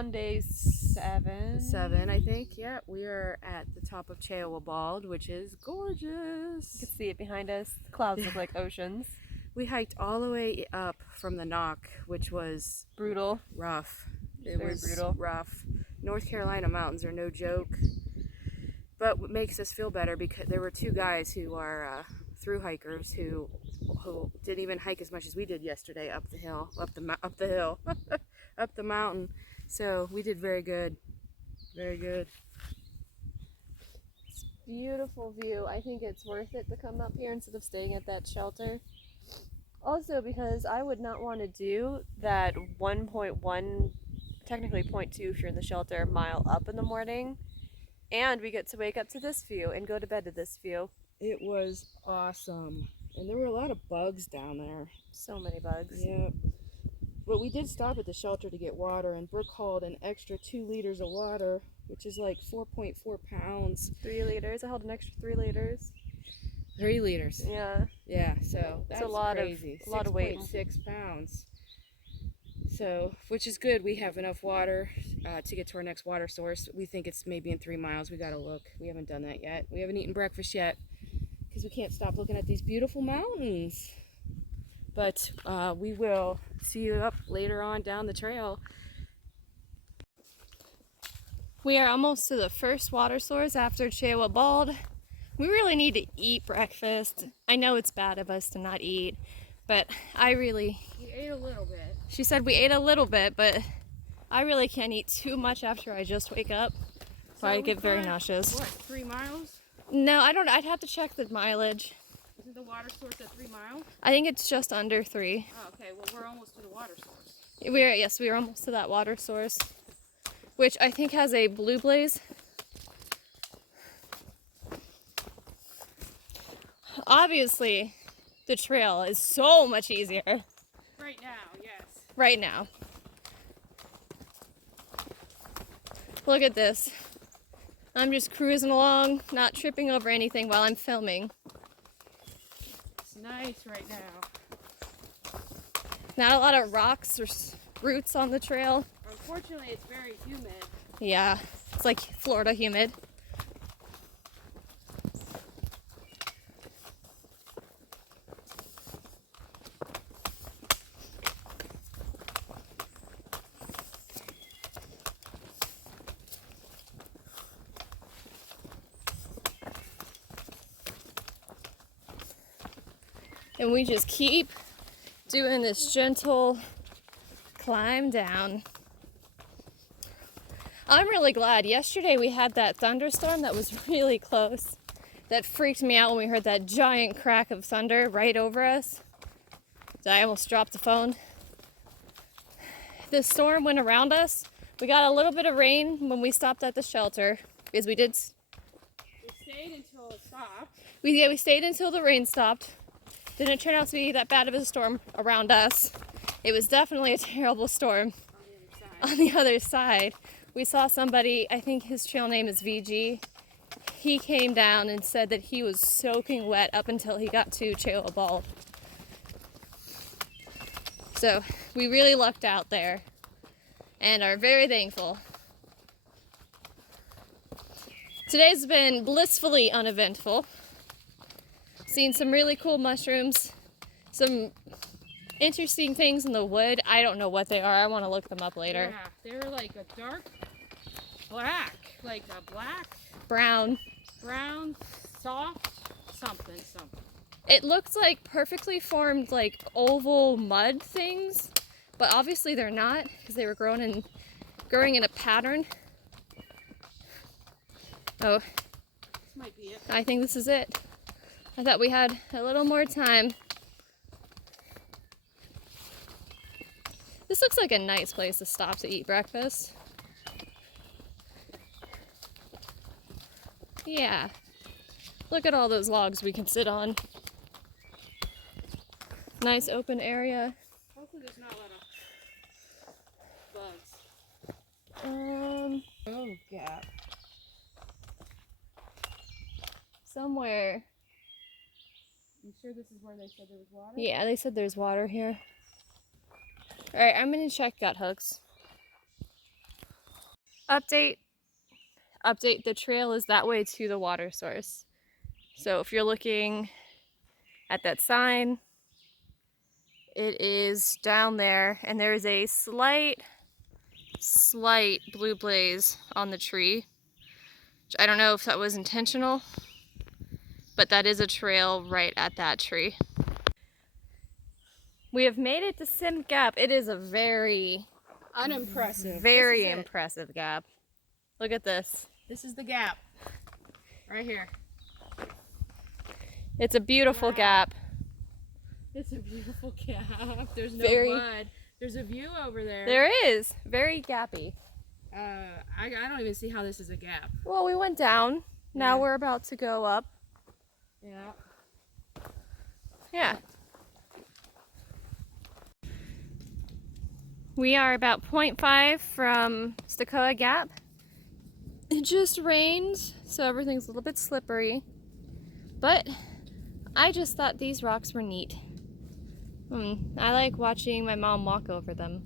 on day 7. 7, I think. Yeah, we are at the top of Bald, which is gorgeous. You can see it behind us. The clouds look like oceans. We hiked all the way up from the Knock, which was brutal. Rough. It was very brutal. Rough. North Carolina mountains are no joke. But what makes us feel better, because there were 2 guys who are through hikers who didn't even hike as much as we did yesterday up the hill, up the mountain. So we did very good, very good. It's a beautiful view. I think it's worth it to come up here instead of staying at that shelter. Also because I would not want to do that 1.1, technically 0.2 if you're in the shelter, mile up in the morning. And we get to wake up to this view and go to bed to this view. It was awesome. And there were a lot of bugs down there. So many bugs. Yeah. But we did stop at the shelter to get water, and Brooke hauled an extra 2 liters of water, which is like 4.4 pounds. 3 liters. I held an extra 3 liters. 3 liters. Yeah. Yeah, so that's a lot crazy. A lot of weight. 6.6 pounds. So, which is good. We have enough water to get to our next water source. We think it's maybe in 3 miles. We gotta look. We haven't done that yet. We haven't eaten breakfast yet because we can't stop looking at these beautiful mountains. But we will see you up later on down the trail. We are almost to the first water source after Bald. We really need to eat breakfast. I know it's bad of us to not eat, but We ate a little bit. She said we ate a little bit, but I really can't eat too much after I just wake up. So I get very nauseous. What, 3 miles? No, I don't. I'd have to check the mileage. Isn't the water source at 3 miles? I think it's just under 3. Oh, okay. Well, we're almost to the water source. We are almost to that water source, which I think has a blue blaze. Obviously, the trail is so much easier. Right now, yes. Right now. Look at this. I'm just cruising along, not tripping over anything while I'm filming. It's nice right now. Not a lot of rocks or roots on the trail. Unfortunately, it's very humid. Yeah, it's like Florida humid. And we just keep doing this gentle climb down. I'm really glad. Yesterday we had that thunderstorm that was really close. That freaked me out when we heard that giant crack of thunder right over us. I almost dropped the phone. The storm went around us. We got a little bit of rain when we stopped at the shelter, because we did. We stayed until it stopped. We stayed until the rain stopped. Didn't turn out to be that bad of a storm around us. It was definitely a terrible storm on the other side. We saw somebody, I think his trail name is VG. He came down and said that he was soaking wet up until he got to Bald. So we really lucked out there and are very thankful. Today's been blissfully uneventful. Seen some really cool mushrooms, some interesting things in the wood. I don't know what they are. I want to look them up later. Yeah, they're like a dark black, like a black, brown, soft, something. It looks like perfectly formed, like oval mud things, but obviously they're not because they were growing in a pattern. Oh, this might be it. I think this is it. I thought we had a little more time. This looks like a nice place to stop to eat breakfast. Yeah. Look at all those logs we can sit on. Nice open area. Hopefully there's not a lot of bugs. Oh, gap. Somewhere. You sure this is where they said there was water? Yeah, they said there's water here. Alright, I'm gonna check gut hooks. update. The trail is that way to the water source. So if you're looking at that sign, it is down there, and there is a slight blue blaze on the tree. I don't know if that was intentional, but that is a trail right at that tree. We have made it to Sim Gap. It is a very unimpressive, impressive gap. Look at this. This is the gap right here. It's a beautiful gap. It's a beautiful gap. There's no mud. There's a view over there. There is. Very gappy. I don't even see how this is a gap. Well, we went down. Now we're about to go up. Yeah. Yeah. We are about 0.5 from Stokoa Gap. It just rained, so everything's a little bit slippery. But I just thought these rocks were neat. I like watching my mom walk over them.